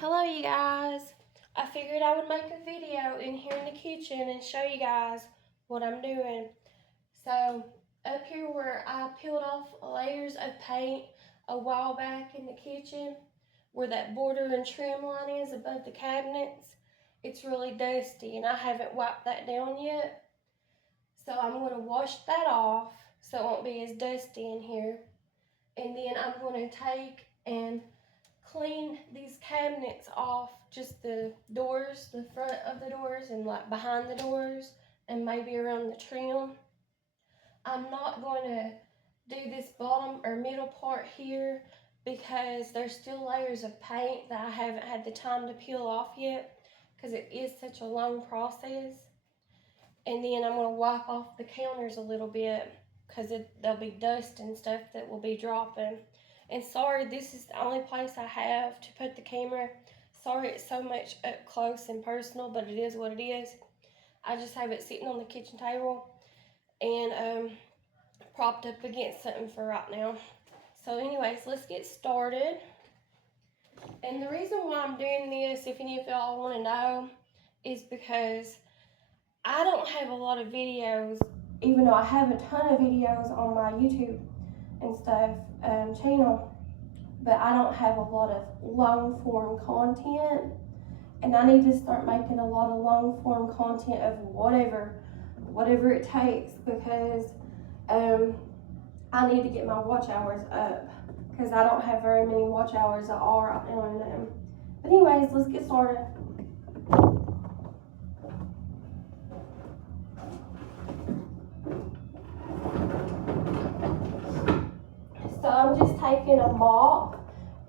Hello you guys. I figured I would make a video in here in the kitchen and show you guys what I'm doing. So up here where I peeled off layers of paint a while back in the kitchen, where that border and trim line is above the cabinets, it's really dusty and I haven't wiped that down yet. So I'm going to wash that off so it won't be as dusty in here. And then I'm going to take and clean these cabinets off, just the doors, the front of the doors and like behind the doors and maybe around the trim. I'm not going to do this bottom or middle part here because there's still layers of paint that I haven't had the time to peel off yet because it is such a long process. And then I'm going to wipe off the counters a little bit because there'll be dust and stuff that will be dropping. And sorry, this is the only place I have to put the camera. Sorry it's so much up close and personal, but it is what it is. I just have it sitting on the kitchen table and propped up against something for right now. So anyways, let's get started. And the reason why I'm doing this, if any of y'all want to know, is because I don't have a lot of videos, even though I have a ton of videos on my YouTube and stuff channel, but I don't have a lot of long form content, and I need to start making a lot of long form content of whatever it takes, because I need to get my watch hours up because I don't have very many watch hours that are right now in them. But anyways, let's get started. So I'm just taking a mop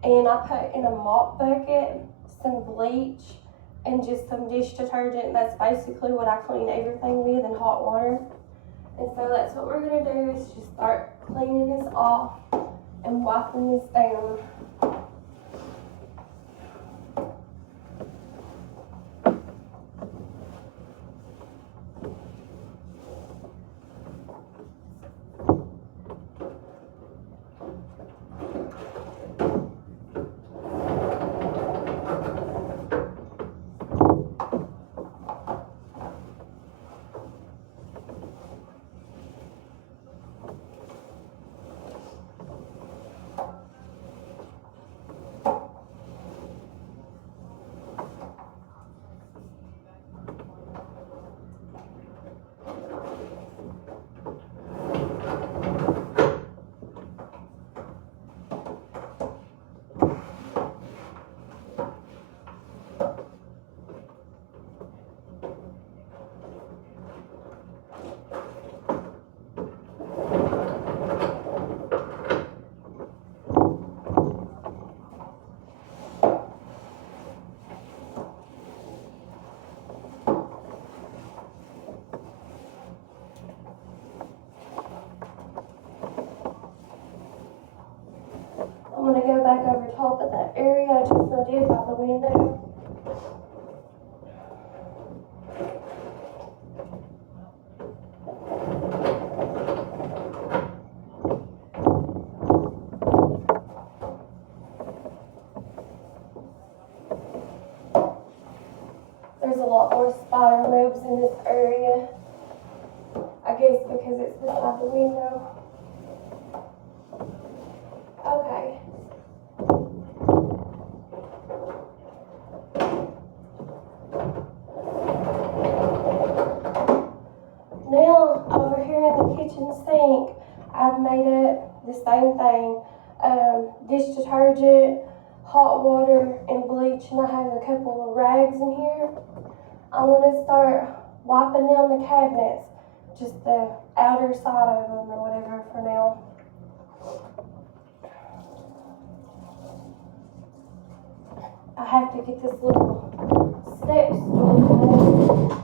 and I put in a mop bucket some bleach and just some dish detergent. That's basically what I clean everything with, in hot water. And so that's what we're going to do, is just start cleaning this off and wiping this down. I'm going to go back over top of that area I just did by the window. There's a lot more spider webs in this area, I guess because it's beside the window. Okay. Now, over here in the kitchen sink, I've made up the same thing. Dish detergent, hot water, and bleach, and I have a couple of rags in here. I'm going to start wiping down the cabinets, just the outer side of them or whatever for now. I have to get this little step stool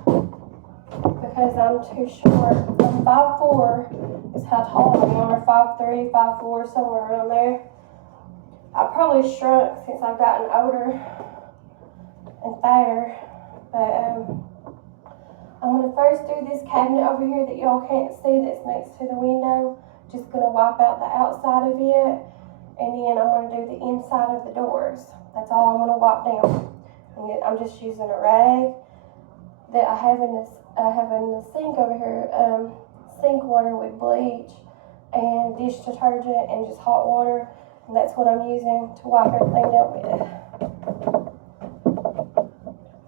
because I'm too short. I'm 5'4" is how tall I am, or 5'3", 5'4", somewhere around there. I probably shrunk since I've gotten older and fatter, but I'm going to first do this cabinet over here that y'all can't see that's next to the window. Just going to wipe out the outside of it, and then I'm going to do the inside of the doors. That's all I'm gonna wipe down. And I'm just using a rag that I have in the sink over here. Sink water with bleach and dish detergent and just hot water, and that's what I'm using to wipe everything down with.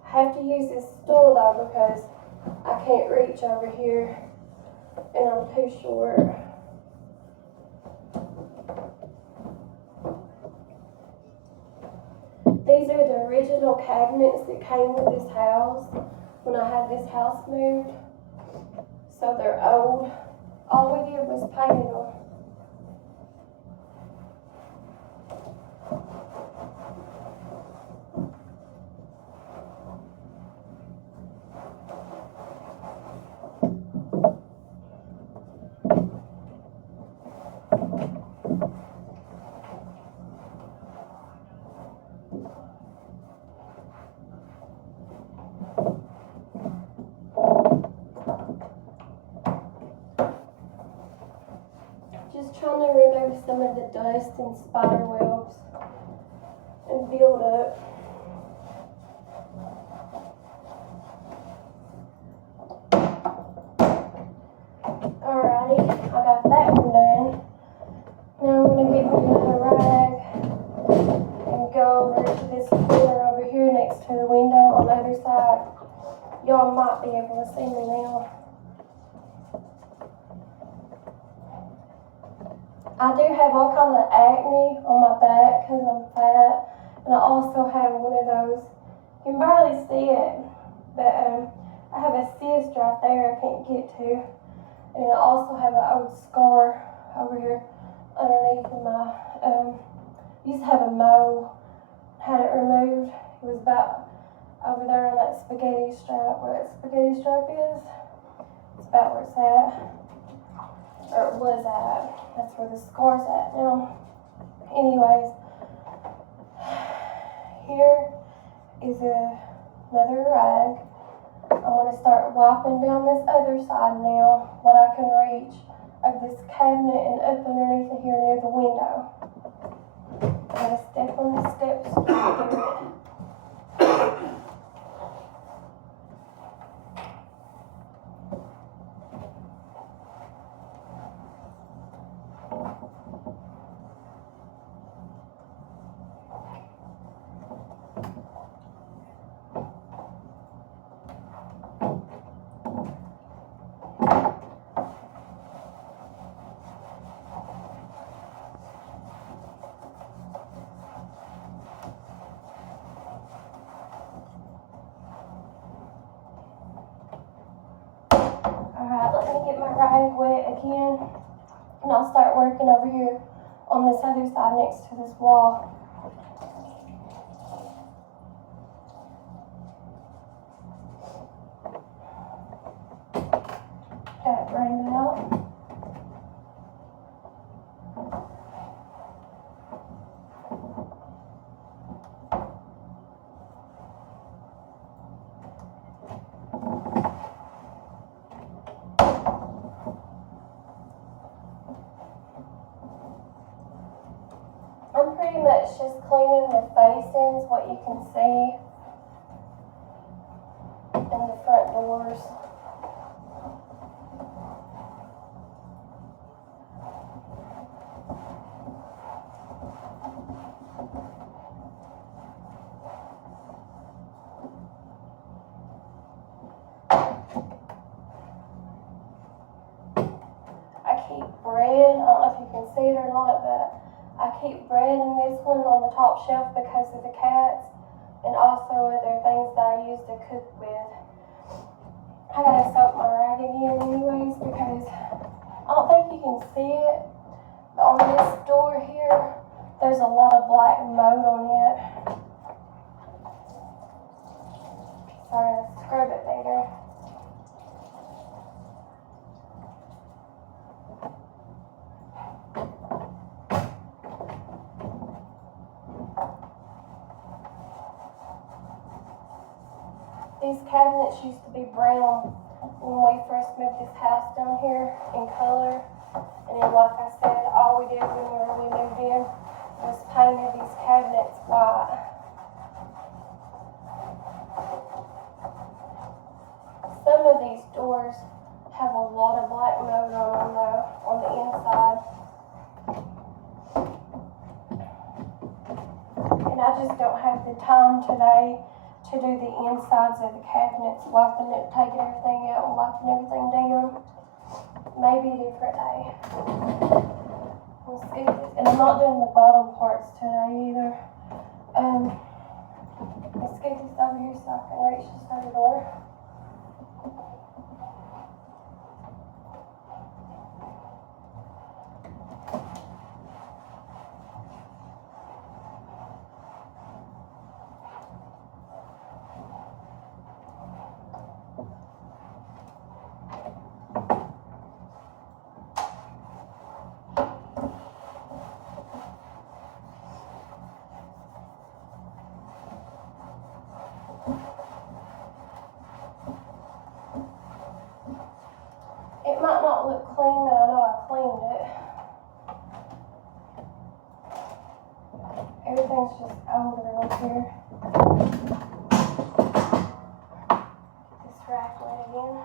I have to use this stool though because I can't reach over here and I'm too short. These are the original cabinets that came with this house when I had this house moved. So they're old. All we did was paint them. Just trying to remove some of the dust and spider webs and build up. Alrighty, I got that one done. Now I'm gonna get another rag and go over to this corner over here next to the window on the other side. Y'all might be able to see me now. I do have all kinds of acne on my back because I'm fat, and I also have one of those, you can barely see it, but I have a cyst right there I can't get to, and I also have an old scar over here underneath my, used to have a mole, had it removed. It was about over there on that spaghetti strap, where that spaghetti strap is. It's about where it's at. Or it was at. That's where the scar's at now. Anyways, here is another rag. I want to start wiping down this other side now, what I can reach of this cabinet and up underneath it here near the window. I'm going to step on the steps to do it. Alright, let me get my rag wet again, and I'll start working over here on this other side next to this wall. Got it drained out. I'm pretty much just cleaning the facings, what you can see, and the front doors. I keep bread, I don't know if you can see it or not, but I keep bread in this one on the top shelf because of the cats, and also other things that I use to cook with. I gotta soak my rag again anyways because I don't think you can see it, but on this door here, there's a lot of black mold on it. Sorry, scrub it better. These cabinets used to be brown when we first moved this house down here in color. And then, like I said, all we did when we moved in was painted these cabinets white. just don't have the time today to do the insides of the cabinets, wiping it, taking everything out, and wiping everything down. Maybe a different day. Let's see. And I'm not doing the bottom parts today either. Let's get this over here so I can reach this other door. It might not look clean, but I know I cleaned it. Everything's just older on here. This rack wet again.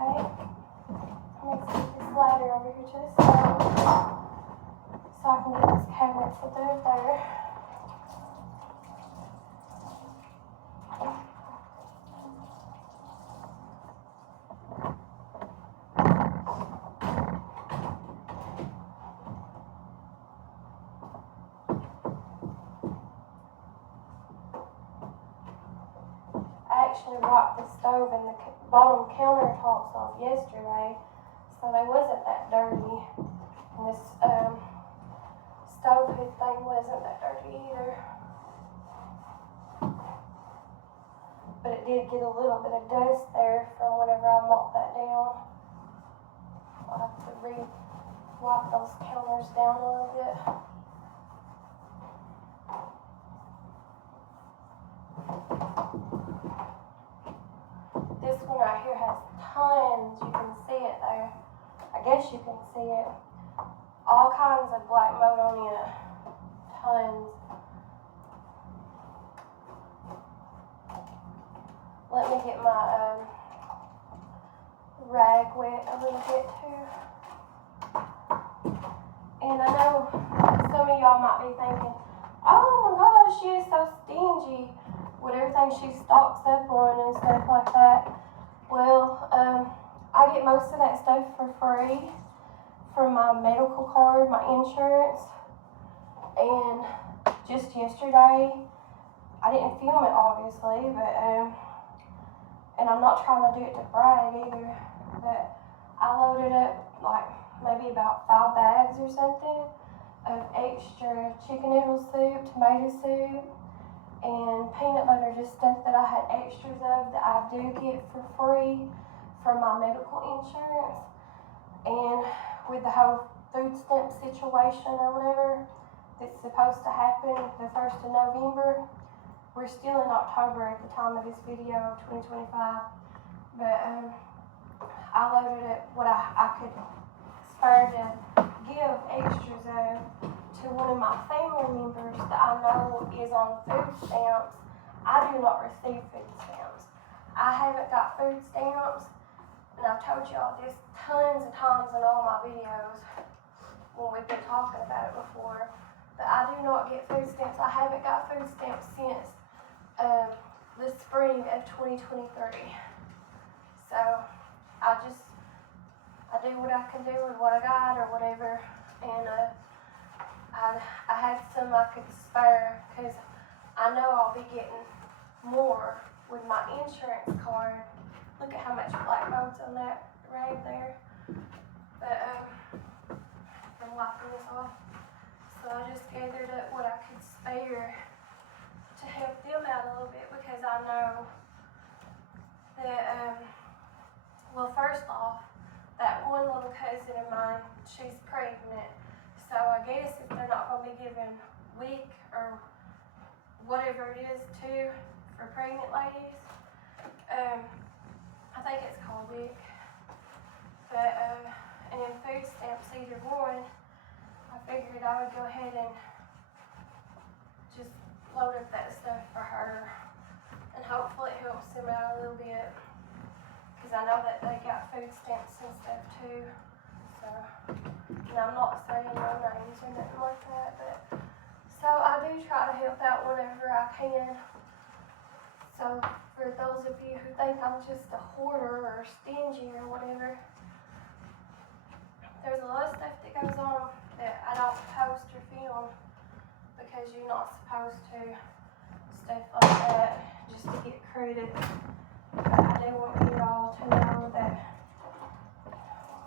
Okay, let's get this ladder over here to the side so I can get this cabinet put there. I actually wiped the stove and the bottom countertops off yesterday, so they wasn't that dirty. And this stove hood thing wasn't that dirty either. But it did get a little bit of dust there from whenever I mopped that down. I'll have to wipe those counters down a little bit. This one right here has tons. You can see it there. I guess you can see it. All kinds of black mold on it. Tons. Let me get my rag wet a little bit too. And I know some of y'all might be thinking, oh my gosh, she is so stingy with everything she stocks up on and stuff like that. Well, I get most of that stuff for free from my medical card, my insurance. And just yesterday, I didn't film it obviously, but and I'm not trying to do it to brag either, but I loaded up like maybe about 5 bags or something of extra chicken noodle soup, tomato soup, and peanut butter, just stuff that I had extras of that I do get for free from my medical insurance. And with the whole food stamp situation or whatever that's supposed to happen the 1st of November, we're still in October at the time of this video of 2025, but I loaded up what I could spare to give extras of to one of my family members that I know is on food stamps. I do not receive food stamps. I haven't got food stamps, and I've told y'all this tons of times in all my videos when we've been talking about it before, but I do not get food stamps. I haven't got food stamps since the spring of 2023. So I do what I can do with what I got or whatever, and I had some I could spare because I know I'll be getting more with my insurance card. Look at how much black mold's on that rag there. But I'm wiping this off. So I just gathered up what I could spare to help them out a little bit, because I know that, well, first off, that one little cousin of mine, she's pregnant. So I guess if they're not going to be giving WIC or whatever it is too for pregnant ladies, I think it's called WIC. But, and then food stamps, either one, I figured I would go ahead and just load up that stuff for her. And hopefully it helps them out a little bit. Because I know that they got food stamps and stuff too. So, and I'm not saying no names or nothing like that, but so I do try to help out whenever I can. So for those of you who think I'm just a hoarder or stingy or whatever, there's a lot of stuff that goes on that I don't post or film because you're not supposed to. Stuff like that, just to get credit. But I do want you all to know that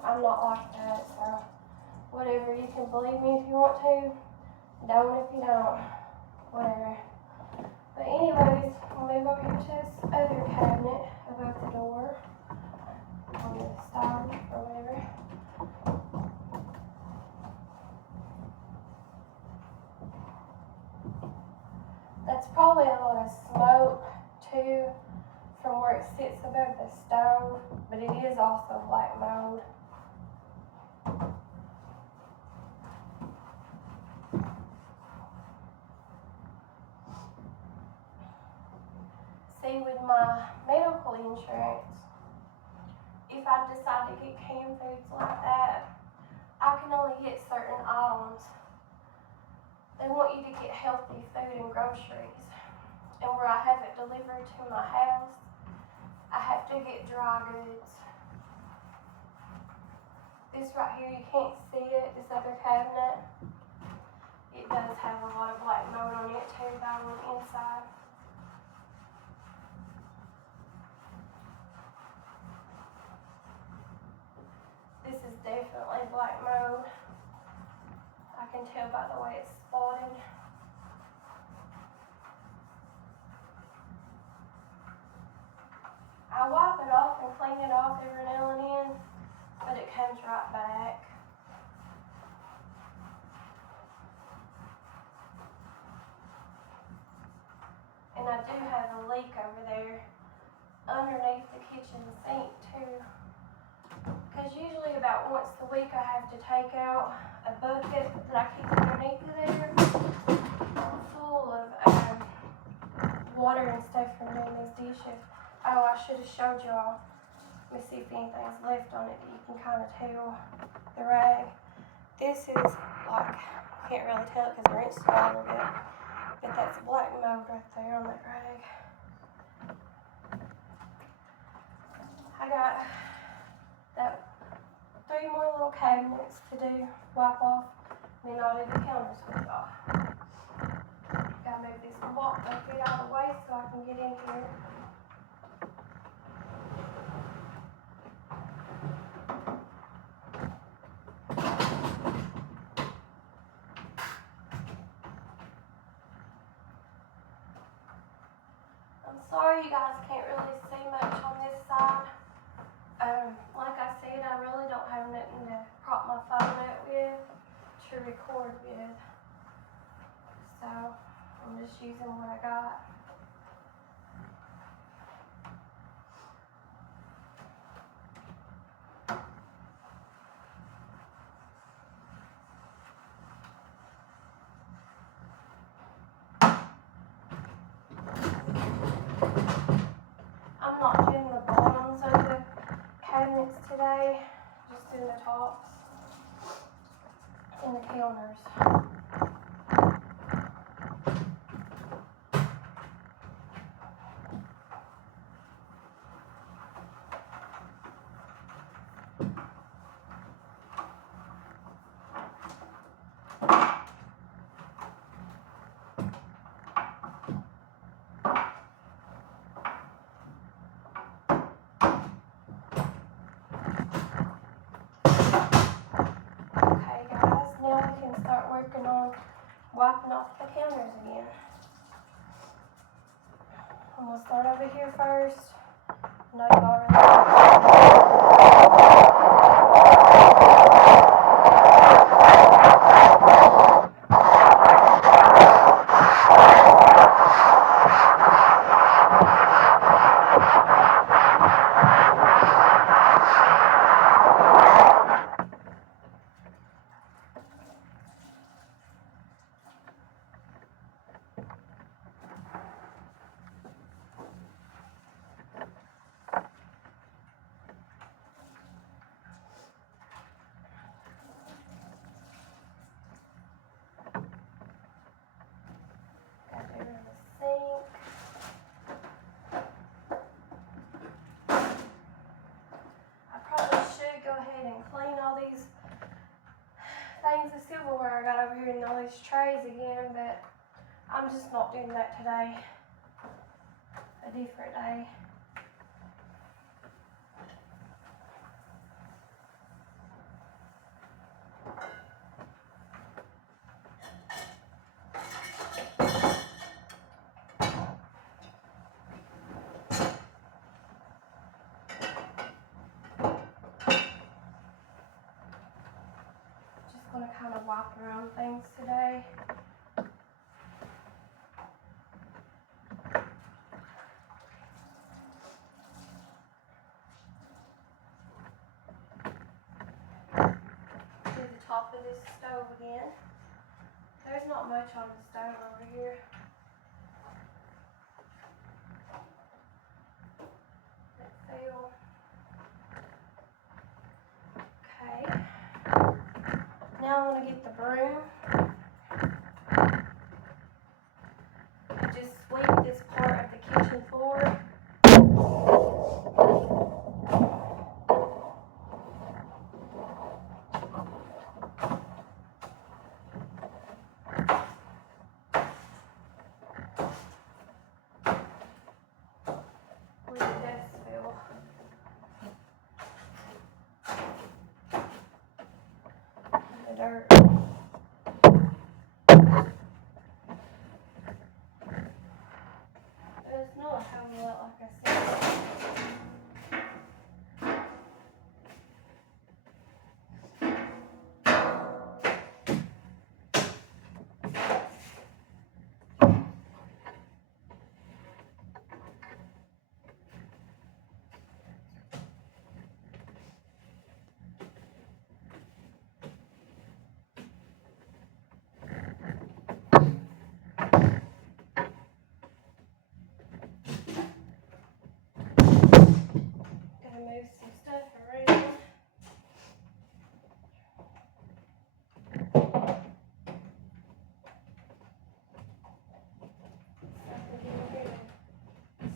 I'm not like that, so whatever, you can believe me if you want to, don't if you don't, whatever. But anyways, we'll move over here to this other cabinet above the door, on the side or whatever. That's probably a lot of smoke too from where it sits above the stove, but it is also black mold. See, with my medical insurance, if I decide to get canned foods like that, I can only get certain items. They want you to get healthy food and groceries. And where I have it delivered to my house, I have to get dry goods. This right here, you can't see it, this other cabinet. It does have a lot of black mold on it too, though, on the inside. This is definitely black mold. I can tell by the way it's spotted. I wipe it off and clean it off every now and then, but it comes right back. And I do have a leak over there underneath the kitchen sink too. Because usually about once a week I have to take out a bucket that I keep underneath of there full of water and stuff from doing these dishes. Oh, I should have showed y'all. Let me see if anything's left on it that you can kind of tell. The rag. This is like, I can't really tell it because I rinsed it a little bit. But that's black mold right there on that rag. I got that 3 more little cabinets to do, wipe off, and then I'll do the counter sweep off. Gotta move this block bucket out of the way so I can get in here. I'm sorry you guys can't really see much on this side. Like I said, I really don't have nothing to prop my phone up with to record with. So I'm just using what I got. I'm not doing the bottoms of the cabinets today, just doing the tops and the counters. gonna start over here first. No, y'all really. Clean all these things of silverware I got over here and all these trays again, but I'm just not doing that today. A different day. Just gonna kind of wipe around things today. Do the top of this stove again. There's not much on the stove over here. That fell. Okay. Now I'm gonna get the broom. Just sweep this part of the kitchen floor. Where the dust fell. The dirt. It's not a hell of a lot, like I said. Gotta move some stuff around.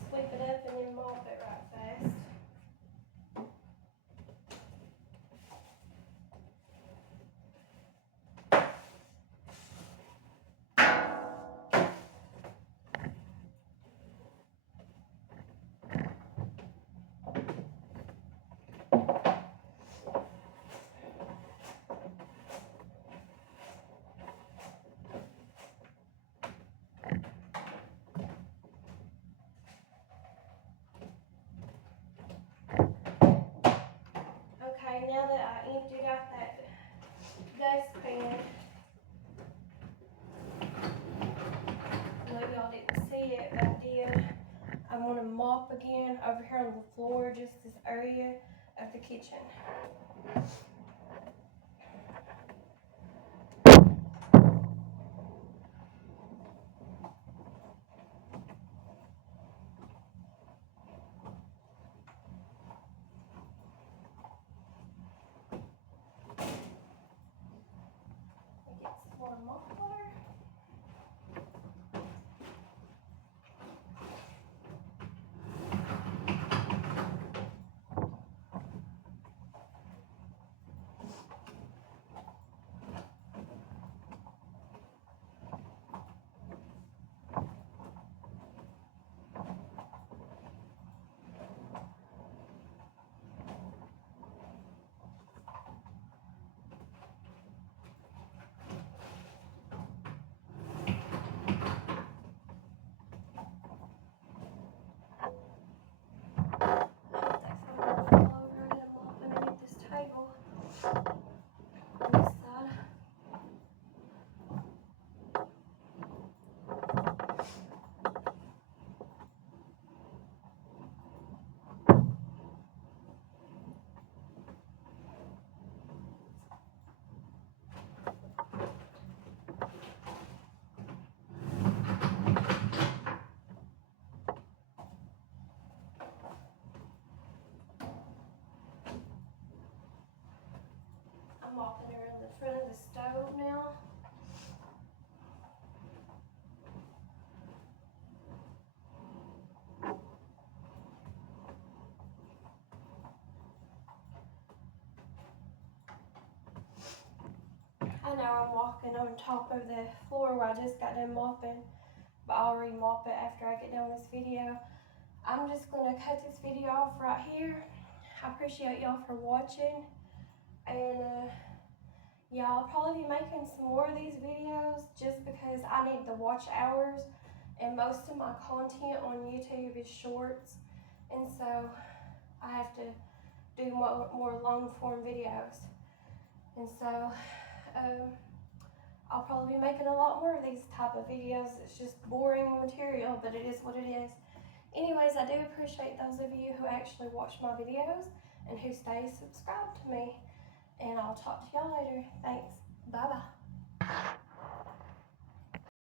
Sweep it up and then mop it right fast. Okay, now that I emptied out that dustpan, I know y'all didn't see it, but I did. I want to mop again over here on the floor, just this area of the kitchen. Get some more mop water. now I'm walking on top of the floor where I just got done mopping, but I'll re-mop it after I get done with this video. I'm just gonna cut this video off right here. I appreciate y'all for watching, and yeah, I'll probably be making some more of these videos just because I need the watch hours, and most of my content on YouTube is shorts, and so I have to do more long form videos. And so I'll probably be making a lot more of these type of videos. It's just boring material, but it is what it is. Anyways, I do appreciate those of you who actually watch my videos and who stay subscribed to me. And I'll talk to y'all later. Thanks. Bye-bye.